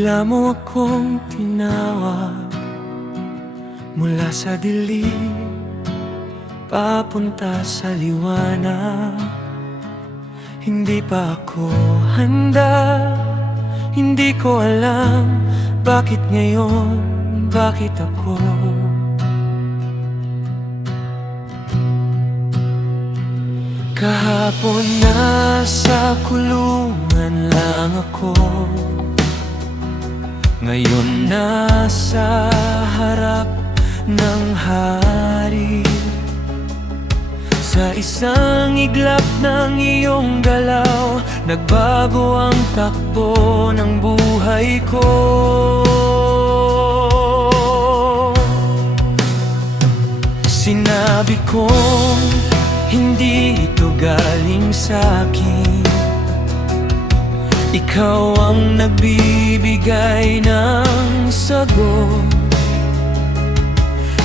Bigla mo akong tinawag mula sa dilim papunta sa liwanag. Hindi pa ako handa, hindi ko alam bakit ngayon, bakit ako. Kahapon nasa kulungan lang ako, ngayon nasa harap ng hari. Sa isang iglap ng iyong galaw, nagbago ang takbo ng buhay ko. Sinabi kong hindi ito galing sa'kin, ikaw ang nagbibigay ng sagot.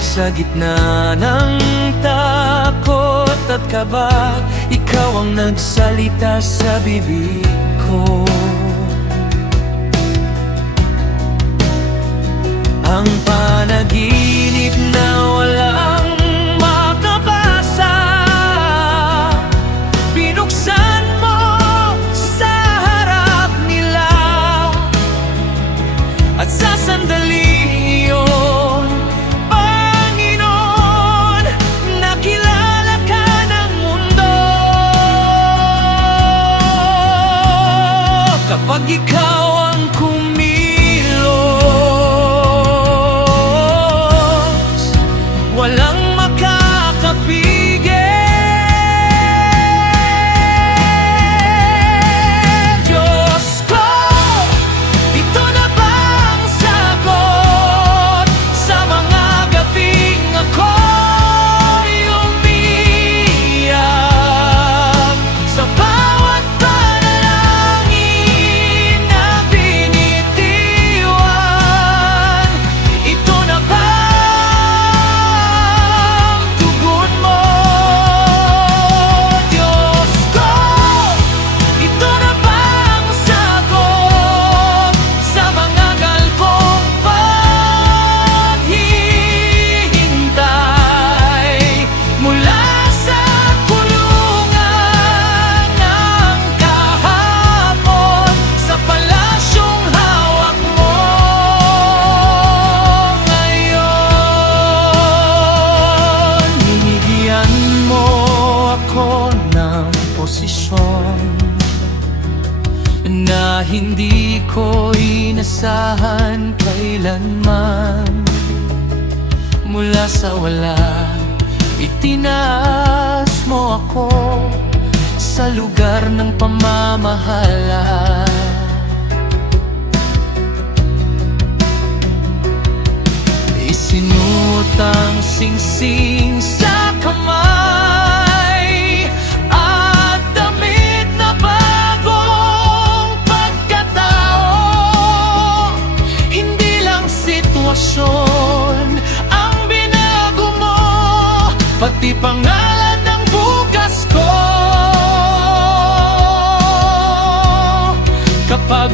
Sa gitna ng takot at kaba, ikaw ang nagsalita sa bibig ko. Ang panaginip na walang makabasa, binuksan mo sa harap nila. At sa sandali iyon, Panginoon, nakilala ka ng mundo. Kapag ikaw ang kumilos, walang makakapigil. Diyos ko, ito na ba ang sagot sa mga gabing ako'y umiiyak? Sa bawat panalangin na binitiwan, ito na ba ang tugon mo? Diyos ko, ito na ba ang sagot sa mga galkong paghihintay mula sa kulungan ng kahapon, sa palasyong hawak mo ngayon? Binigyan mo ako ng posisyon na hindi ko inasahan kailanman. Mula sa wala, itinaas mo ako sa lugar ng pamamahala. Isinutang singsing sa kamay at damit na bagong pagkatao. Hindi lang sitwasyon ang binago mo, pati pangalan ng bukas ko. Kapag